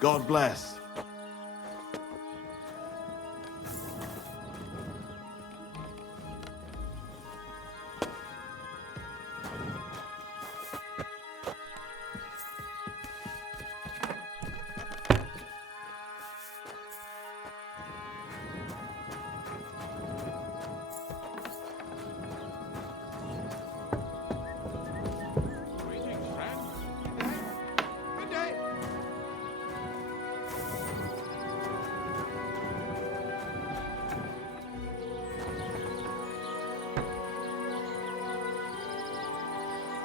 God bless.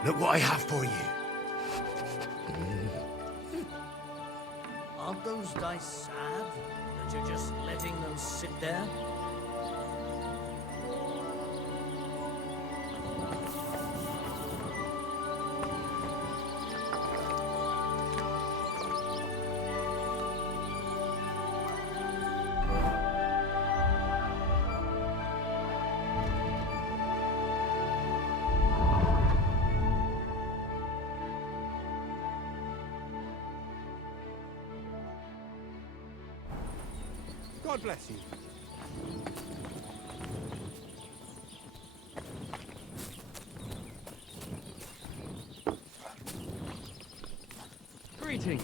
Look what I have for you. Aren't those dice sad that you're just letting them sit there? God bless you. Greetings.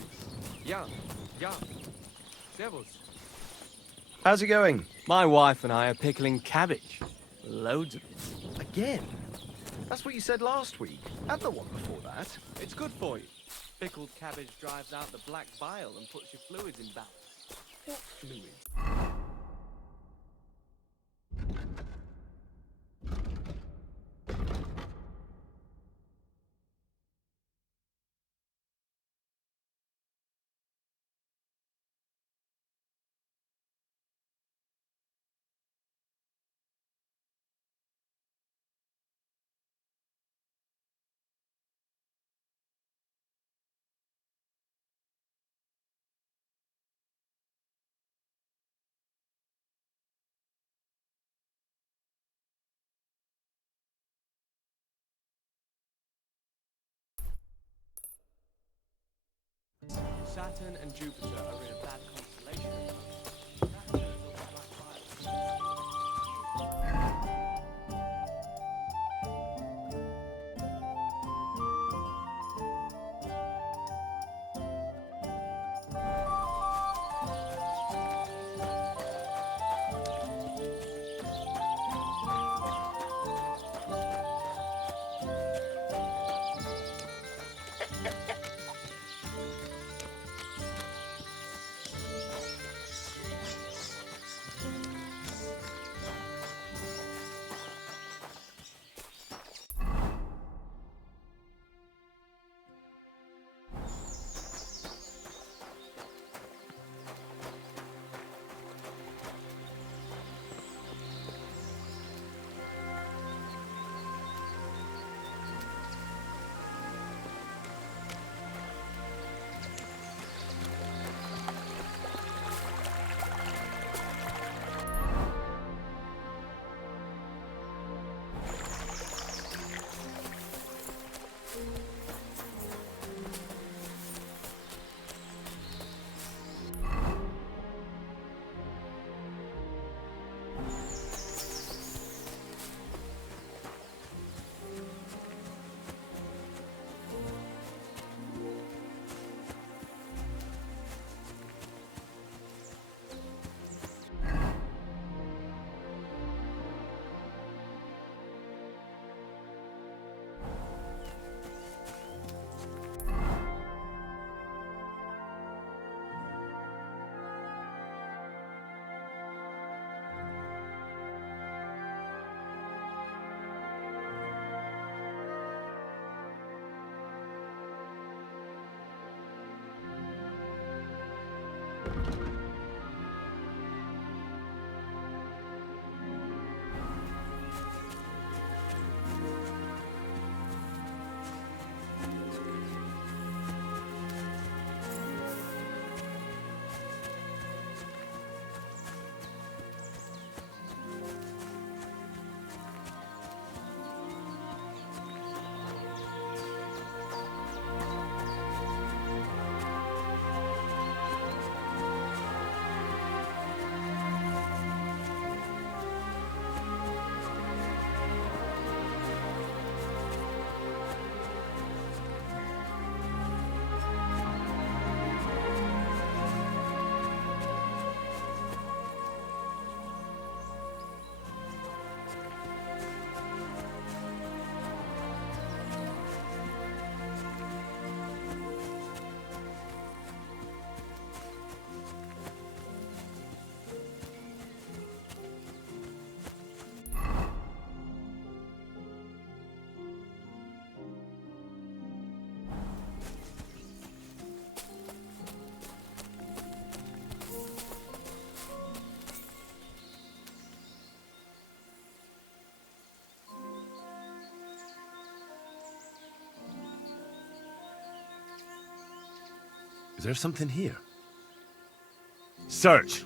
Young. Devils. How's it going? My wife and I are pickling cabbage. Loads of it. Again? That's what you said last week. And the one before that. It's good for you. Pickled cabbage drives out the black bile and puts your fluids in balance. What fluid? Saturn and Jupiter are in a bad constellation. Is there something here? Search!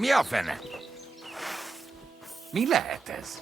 Mi a fene? Mi lehet ez?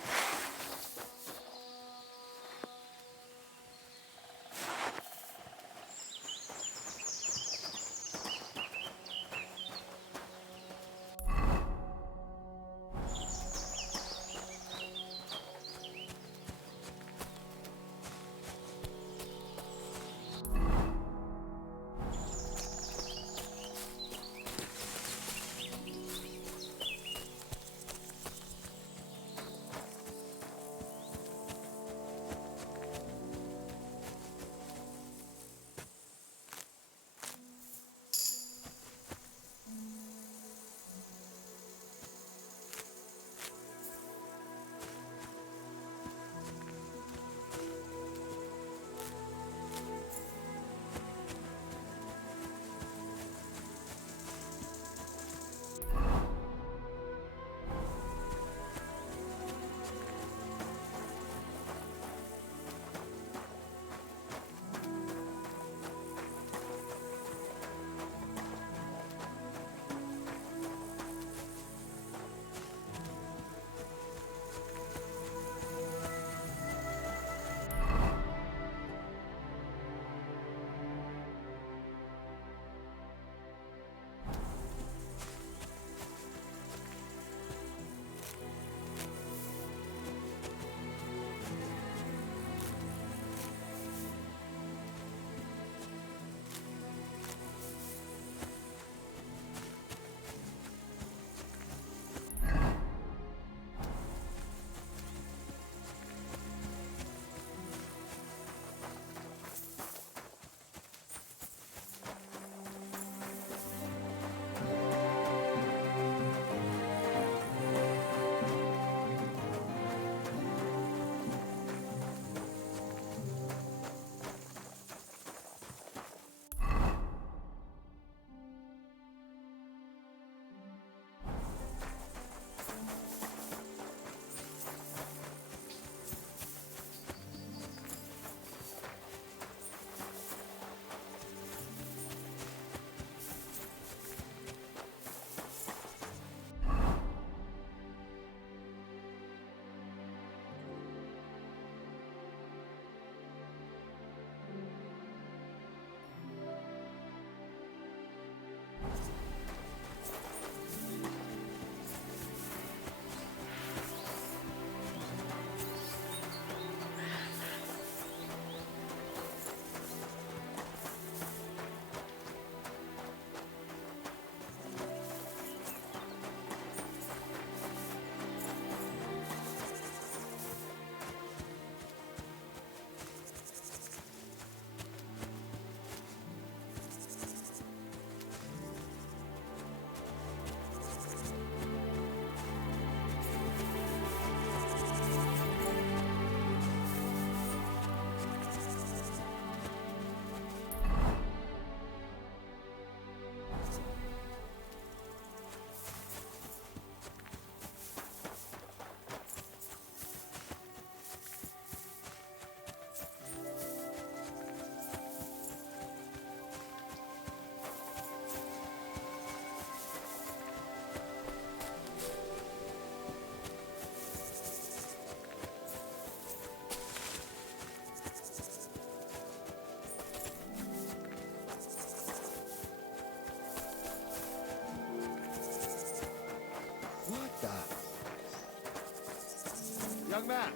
Young man,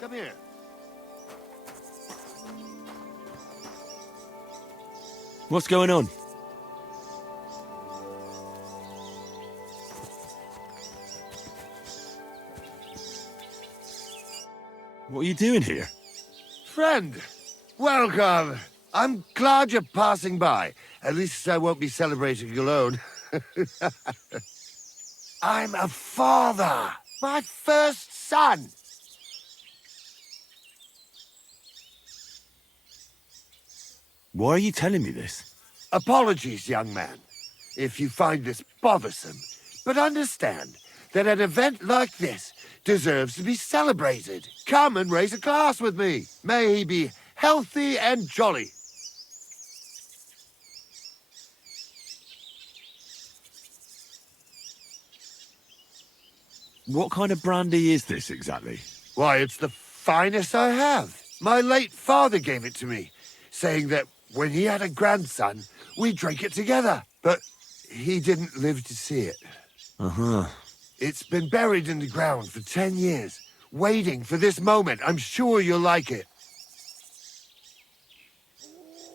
come here. What's going on? What are you doing here? Friend, welcome. I'm glad you're passing by. At least I won't be celebrating alone. I'm a father. My first son. Why are you telling me this? Apologies, young man, if you find this bothersome. But understand that an event like this deserves to be celebrated. Come and raise a glass with me. May he be healthy and jolly. What kind of brandy is this exactly? Why, it's the finest I have. My late father gave it to me, saying that when he had a grandson, we drank it together. But he didn't live to see it. Uh-huh. It's been buried in the ground for 10 years, waiting for this moment. I'm sure you'll like it.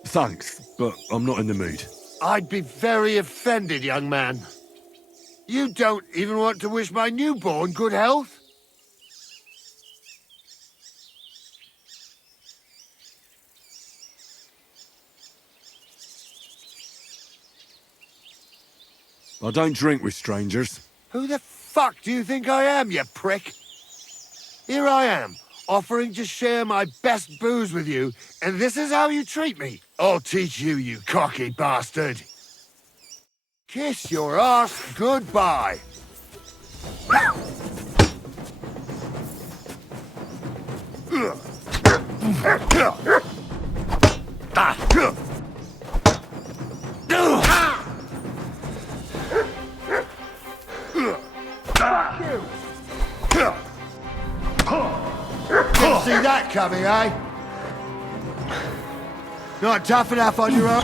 Thanks, but I'm not in the mood. I'd be very offended, young man. You don't even want to wish my newborn good health? I don't drink with strangers. Who the fuck do you think I am, you prick? Here I am, offering to share my best booze with you, and this is how you treat me. I'll teach you, you cocky bastard. Kiss your ass goodbye. Didn't see that coming, eh? Not tough enough on your own.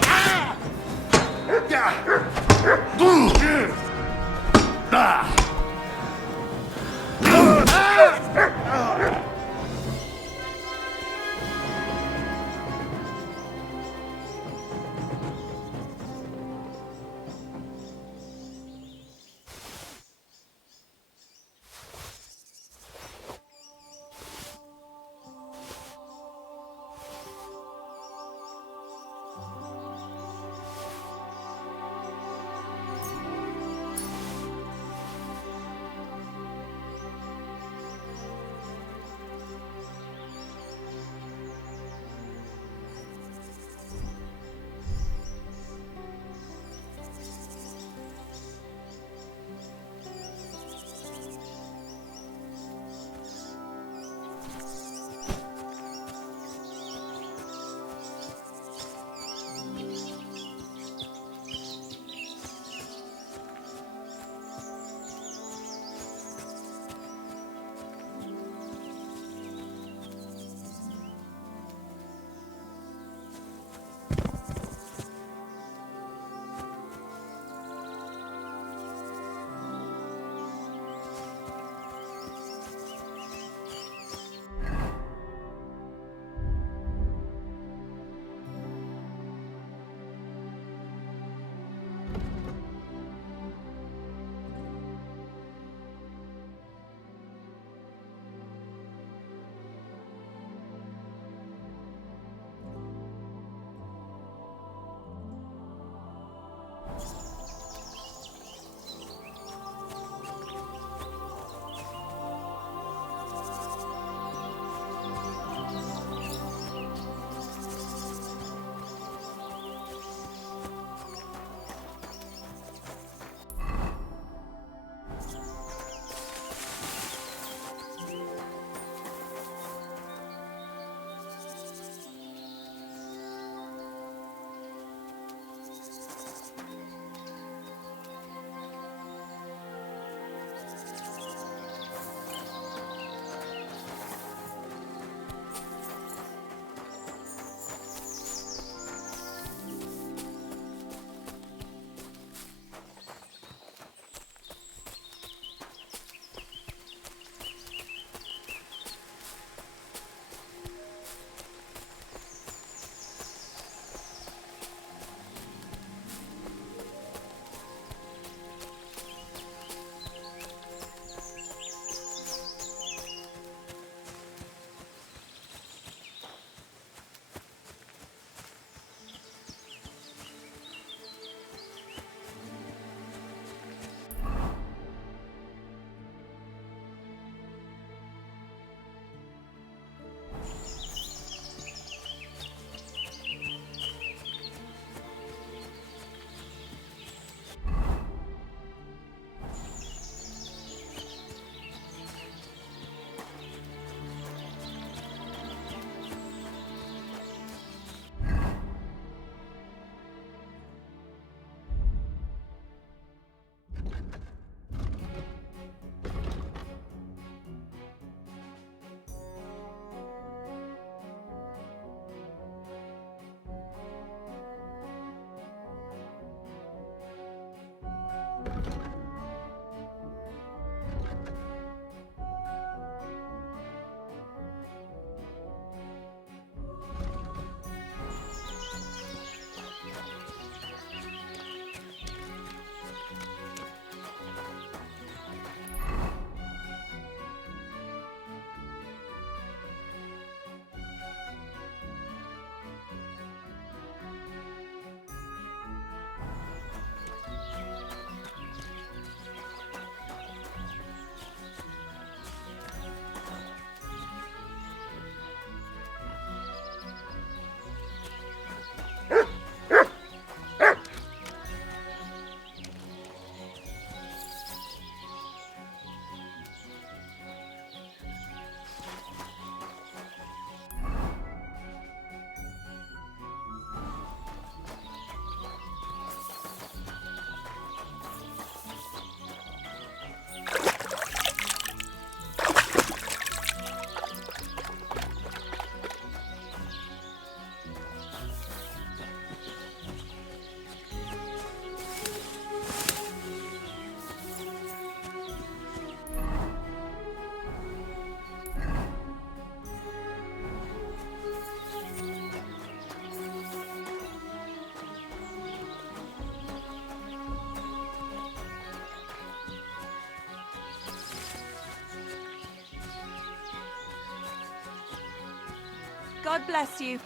God bless you.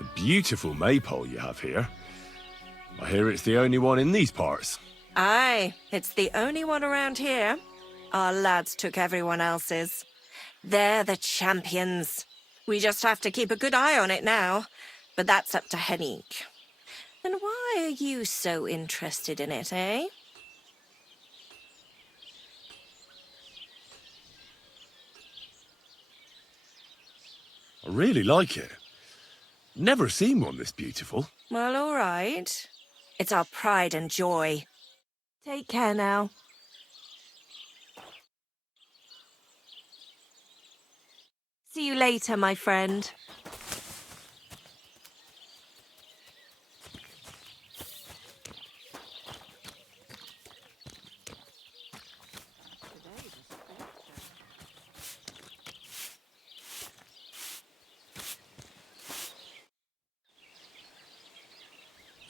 A beautiful maypole you have here. I hear it's the only one in these parts. Aye, it's the only one around here. Our lads took everyone else's. They're the champions. We just have to keep a good eye on it now. But that's up to Henning. And why are you so interested in it, eh? I really like it. Never seen one this beautiful. Well, all right. It's our pride and joy. Take care now. See you later, my friend.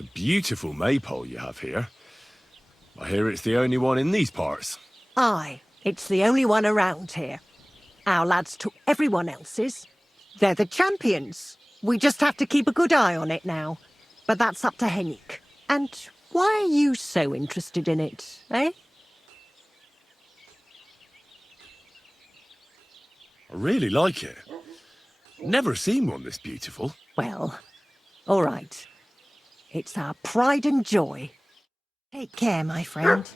A beautiful maypole you have here. I hear it's the only one in these parts. Aye, it's the only one around here. Our lads took everyone else's. They're the champions. We just have to keep a good eye on it now. But that's up to Henning. And why are you so interested in it, eh? I really like it. Never seen one this beautiful. Well, all right. It's our pride and joy. Take care, my friend.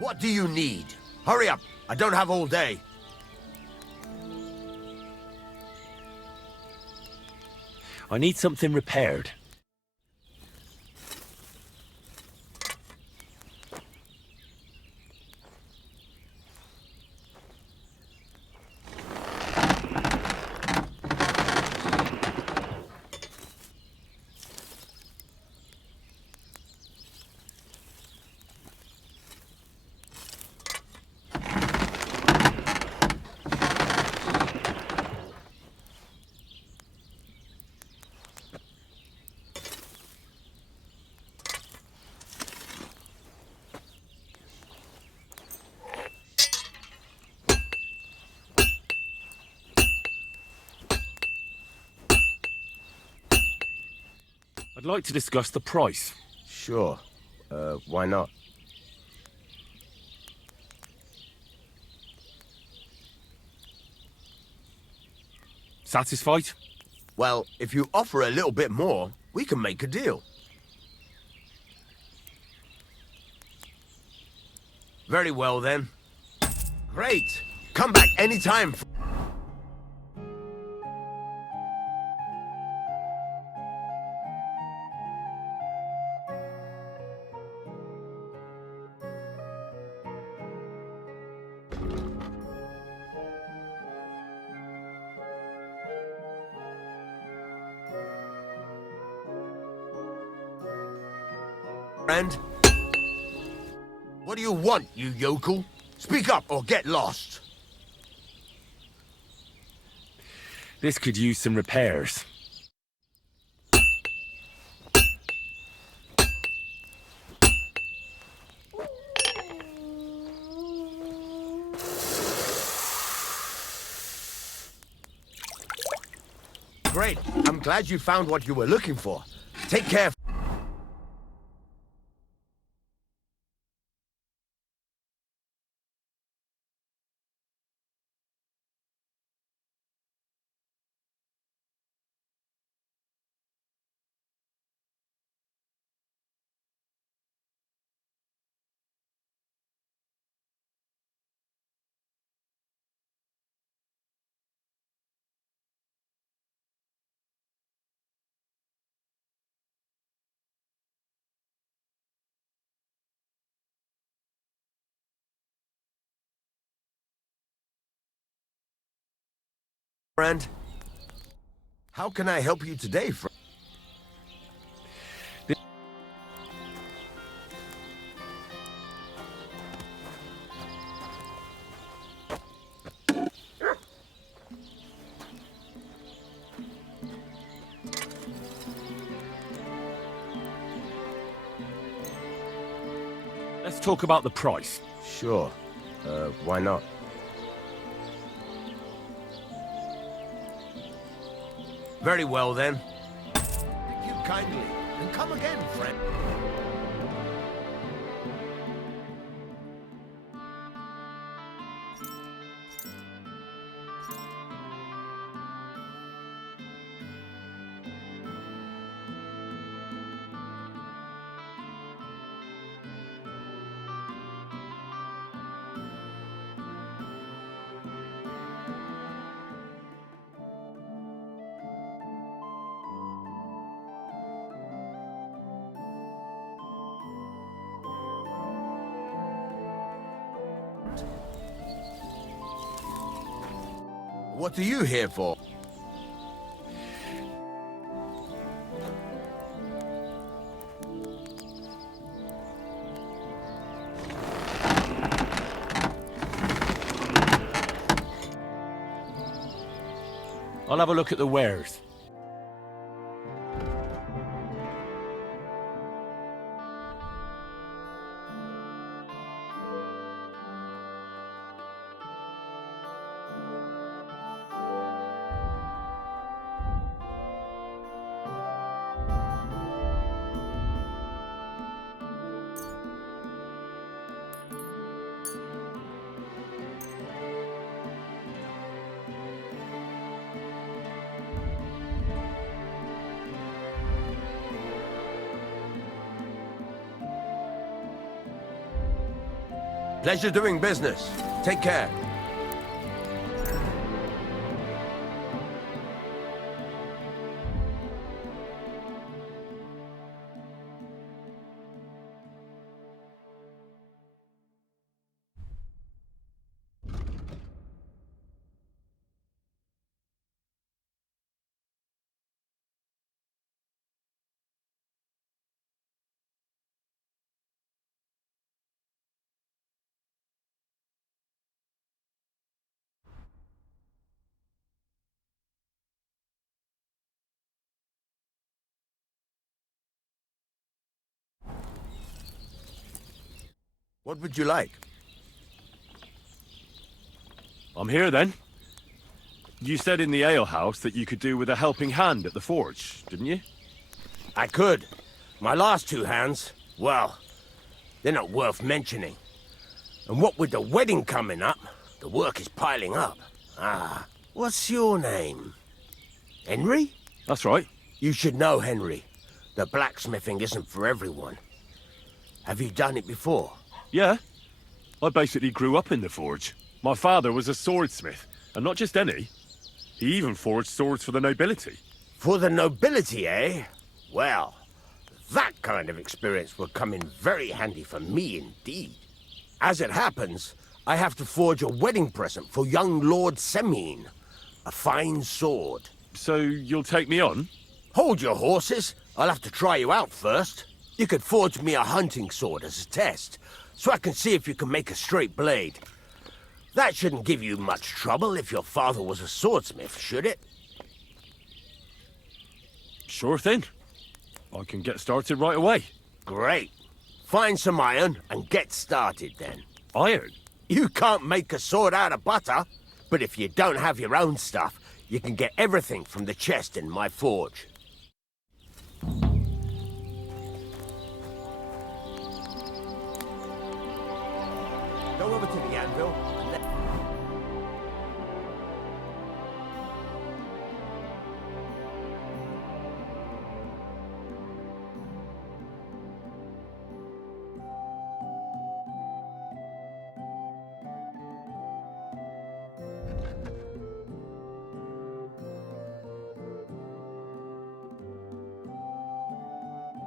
What do you need? Hurry up! I don't have all day. I need something repaired. I'd like to discuss the price. Sure. Why not? Satisfied? Well, if you offer a little bit more, we can make a deal. Very well, then. Great! Come back anytime. Friend? What do you want, you yokel? Speak up or get lost. This could use some repairs. Great. I'm glad you found what you were looking for. Take care. Friend, how can I help you today, friend? Let's talk about the price. Sure. Why not? Very well, then. Thank you kindly, and come again, friend. What are you here for? I'll have a look at the wares. Pleasure doing business. Take care. What would you like? I'm here then. You said in the alehouse that you could do with a helping hand at the forge, didn't you? I could. My last two hands, well, they're not worth mentioning. And what with the wedding coming up, the work is piling up. Ah, what's your name? Henry? That's right. You should know, Henry. The blacksmithing isn't for everyone. Have you done it before? Yeah. I basically grew up in the forge. My father was a swordsmith, and not just any. He even forged swords for the nobility. For the nobility, eh? Well, that kind of experience will come in very handy for me indeed. As it happens, I have to forge a wedding present for young Lord Semine. A fine sword. So you'll take me on? Hold your horses. I'll have to try you out first. You could forge me a hunting sword as a test, so I can see if you can make a straight blade. That shouldn't give you much trouble if your father was a swordsmith, should it? Sure thing. I can get started right away. Great. Find some iron and get started then. Iron? You can't make a sword out of butter, but if you don't have your own stuff, you can get everything from the chest in my forge. Go over to the anvil and let...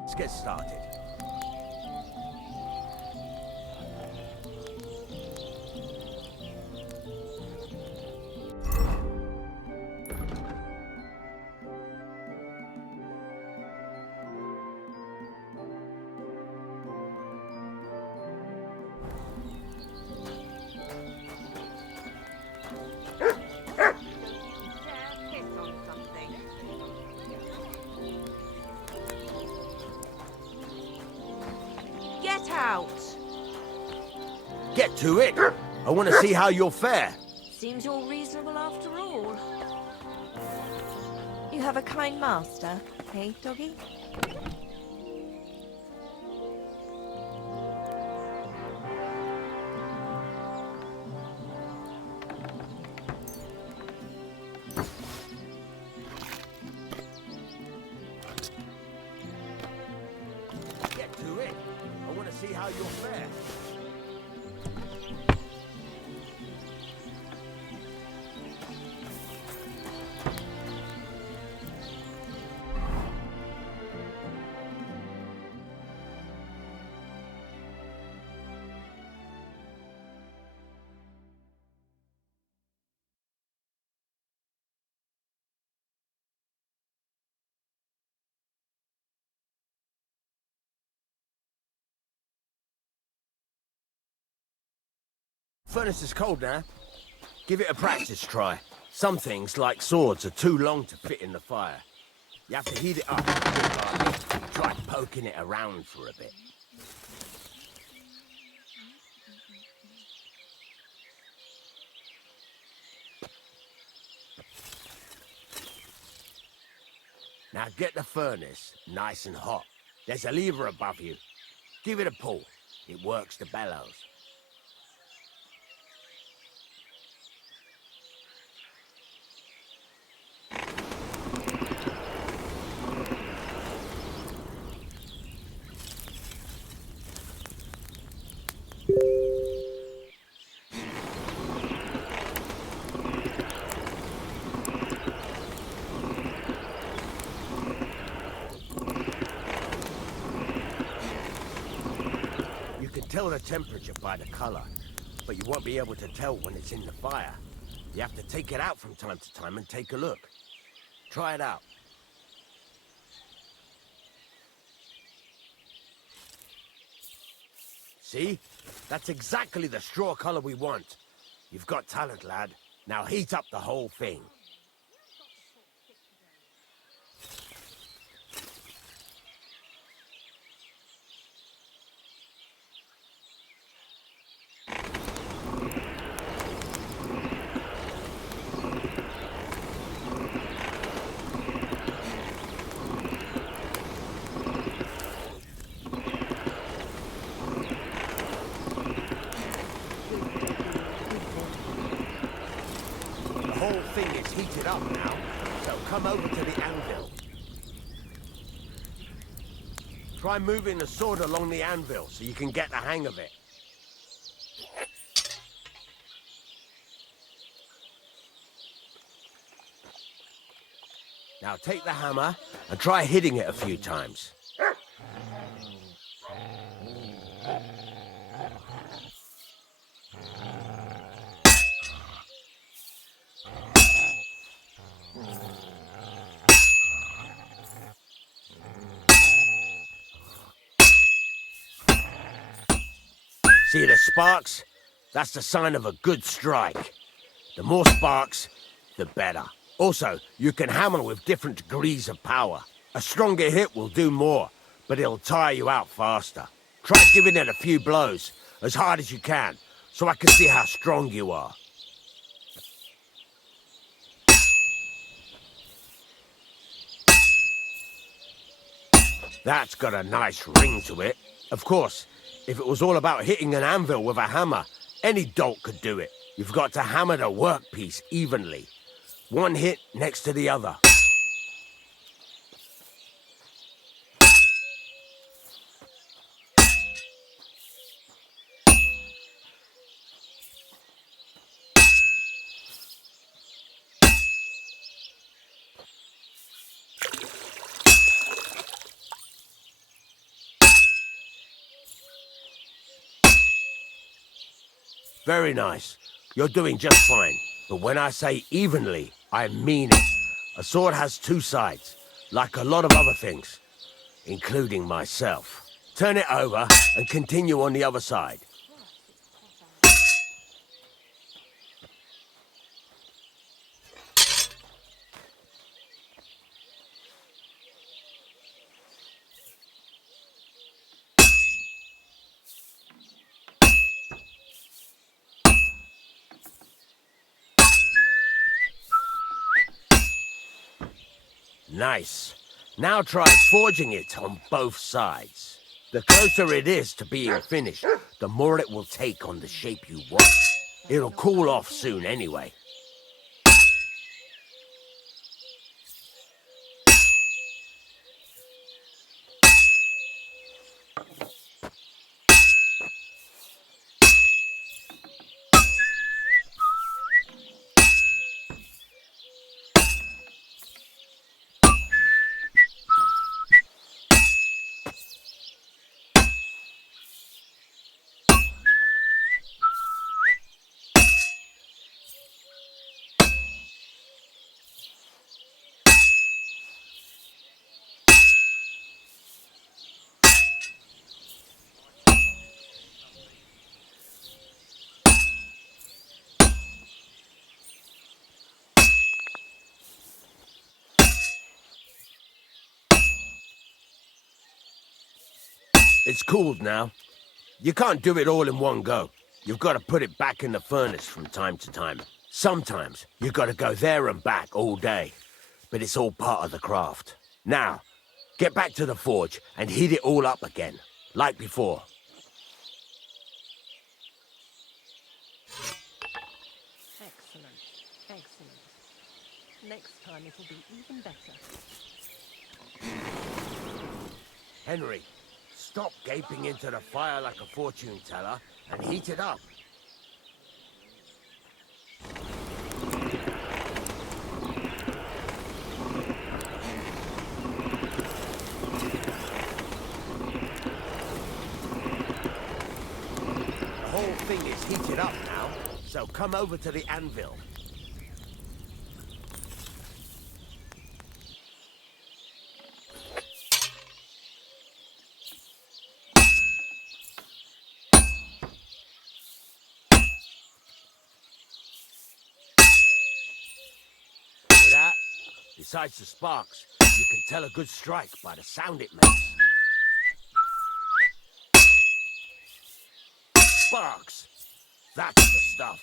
Let's get started. Get out! Get to it! I want to see how you'll fare. Seems you're reasonable after all. You have a kind master, hey, doggy? Get to it! I want to see how you'll fare. Furnace is cold now. Give it a practice try. Some things, like swords, are too long to fit in the fire. You have to heat it up. Try poking it around for a bit. Now get the furnace nice and hot. There's a lever above you. Give it a pull. It works the bellows. Tell the temperature by the color, but you won't be able to tell when it's in the fire. You have to take it out from time to time and take a look. Try it out. See? That's exactly the straw color we want. You've got talent, lad. Now heat up the whole thing. thing is heated up now, so come over to the anvil. Try moving the sword along the anvil so you can get the hang of it. Now take the hammer and try hitting it a few times. See the sparks? That's the sign of a good strike. The more sparks, the better. Also, you can hammer with different degrees of power. A stronger hit will do more, but it'll tire you out faster. Try giving it a few blows, as hard as you can, so I can see how strong you are. That's got a nice ring to it. Of course, if it was all about hitting an anvil with a hammer, any dolt could do it. You've got to hammer the workpiece evenly. One hit next to the other. Very nice. You're doing just fine. But when I say evenly, I mean it. A sword has two sides, like a lot of other things, including myself. Turn it over and continue on the other side. Nice. Now try forging it on both sides. The closer it is to being finished, the more it will take on the shape you want. It'll cool off soon anyway. It's cooled now. You can't do it all in one go. You've got to put it back in the furnace from time to time. Sometimes you've got to go there and back all day. But it's all part of the craft. Now, get back to the forge and heat it all up again, like before. Excellent, excellent. Next time it'll be even better. Henry, stop gaping into the fire like a fortune teller and heat it up. The whole thing is heated up now, so come over to the anvil. Besides the sparks, you can tell a good strike by the sound it makes. Sparks! That's the stuff.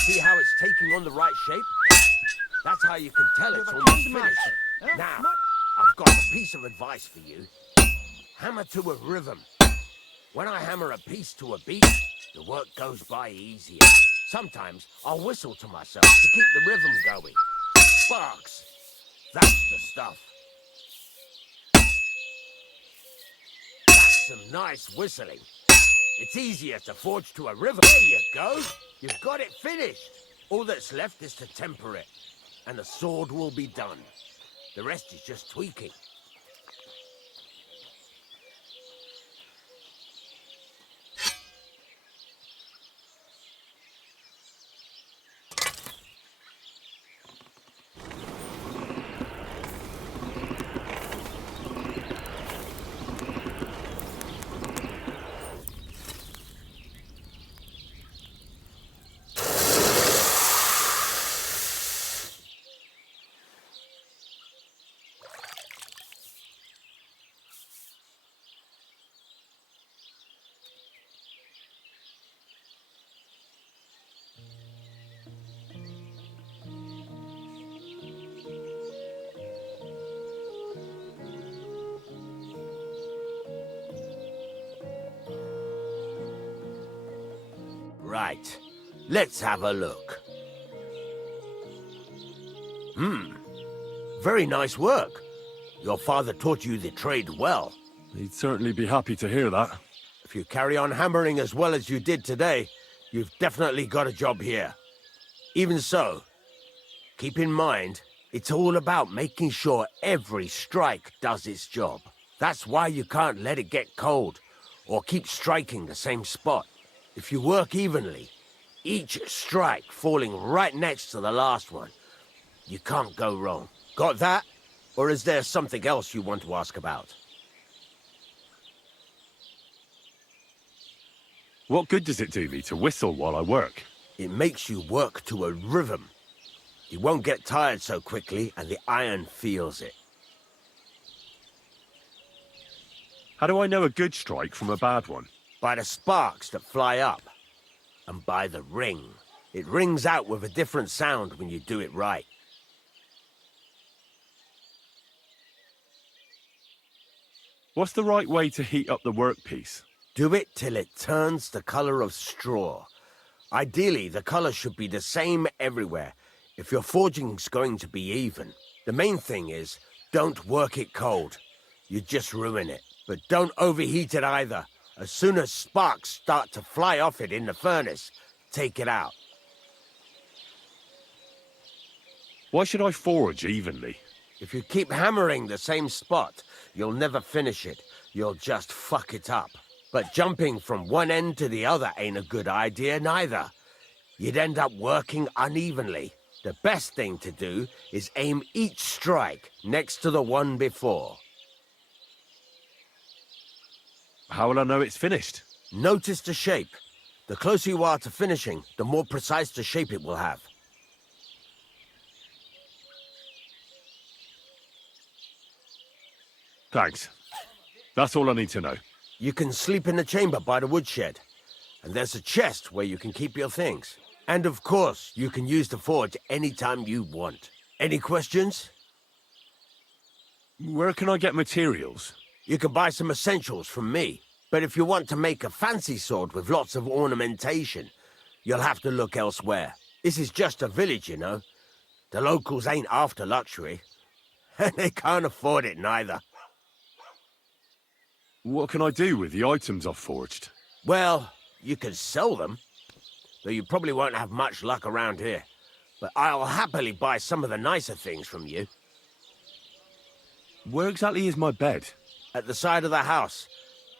See how it's taking on the right shape? That's how you can tell it's almost finished. Now, I've got a piece of advice for you. Hammer to a rhythm. When I hammer a piece to a beat, the work goes by easier. Sometimes I'll whistle to myself to keep the rhythm going. Sparks. That's the stuff. That's some nice whistling. It's easier to forge to a river. There you go. You've got it finished. All that's left is to temper it, and the sword will be done. The rest is just tweaking. Right, let's have a look. Very nice work. Your father taught you the trade well. He'd certainly be happy to hear that. If you carry on hammering as well as you did today, you've definitely got a job here. Even so, keep in mind, it's all about making sure every strike does its job. That's why you can't let it get cold, or keep striking the same spot. If you work evenly, each strike falling right next to the last one, you can't go wrong. Got that? Or is there something else you want to ask about? What good does it do me to whistle while I work? It makes you work to a rhythm. You won't get tired so quickly, and the iron feels it. How do I know a good strike from a bad one? By the sparks that fly up, and by the ring. It rings out with a different sound when you do it right. What's the right way to heat up the workpiece? Do it till it turns the color of straw. Ideally, the color should be the same everywhere, if your forging's going to be even. The main thing is, don't work it cold. You just ruin it. But don't overheat it either. As soon as sparks start to fly off it in the furnace, take it out. Why should I forge evenly? If you keep hammering the same spot, you'll never finish it. You'll just fuck it up. But jumping from one end to the other ain't a good idea neither. You'd end up working unevenly. The best thing to do is aim each strike next to the one before. How will I know it's finished? Notice the shape. The closer you are to finishing, the more precise the shape it will have. Thanks. That's all I need to know. You can sleep in the chamber by the woodshed. And there's a chest where you can keep your things. And of course, you can use the forge anytime you want. Any questions? Where can I get materials? You can buy some essentials from me. But if you want to make a fancy sword with lots of ornamentation, you'll have to look elsewhere. This is just a village, you know. The locals ain't after luxury. And they can't afford it neither. What can I do with the items I've forged? Well, you can sell them. Though you probably won't have much luck around here. But I'll happily buy some of the nicer things from you. Where exactly is my bed? At the side of the house.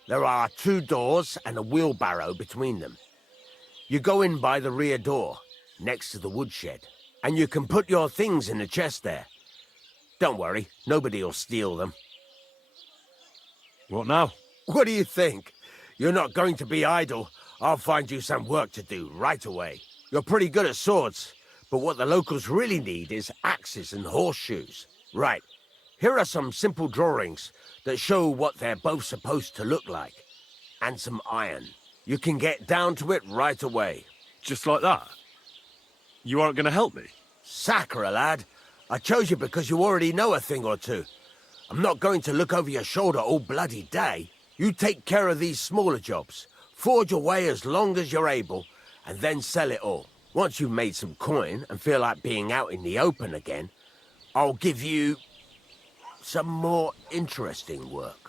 There are 2 doors and a wheelbarrow between them. You go in by the rear door, next to the woodshed, and you can put your things in the chest there. Don't worry, nobody'll steal them. What now? What do you think? You're not going to be idle. I'll find you some work to do right away. You're pretty good at swords, but what the locals really need is axes and horseshoes. Right, here are some simple drawings that show what they're both supposed to look like. And some iron. You can get down to it right away. Just like that? You aren't going to help me? Sacre, lad. I chose you because you already know a thing or two. I'm not going to look over your shoulder all bloody day. You take care of these smaller jobs. Forge away as long as you're able, and then sell it all. Once you've made some coin and feel like being out in the open again, I'll give you some more interesting work.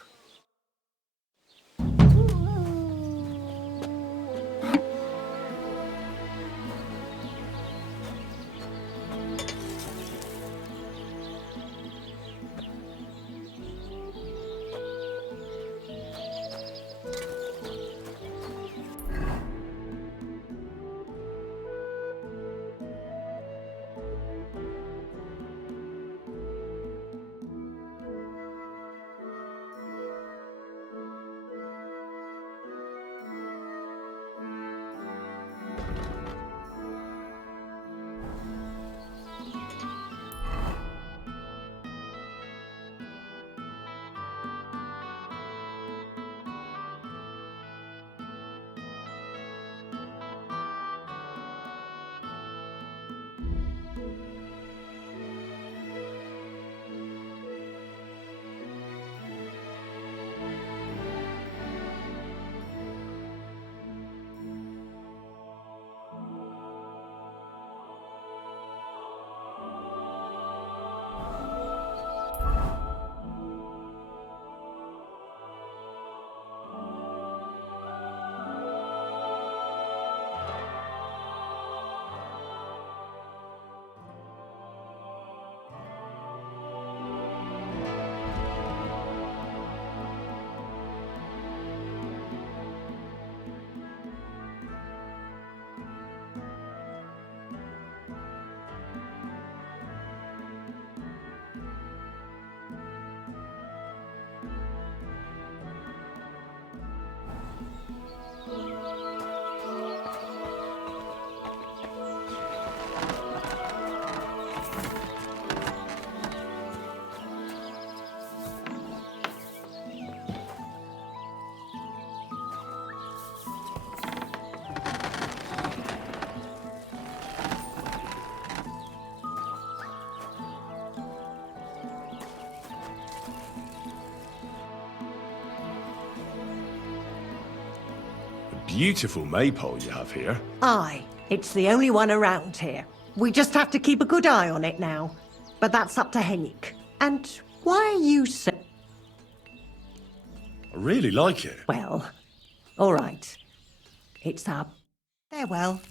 Beautiful maypole you have here. Aye, it's the only one around here. We just have to keep a good eye on it now. But that's up to Henrik. And why are you so... I really like it. Well, all right. It's our farewell.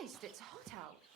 Christ, it's hot out.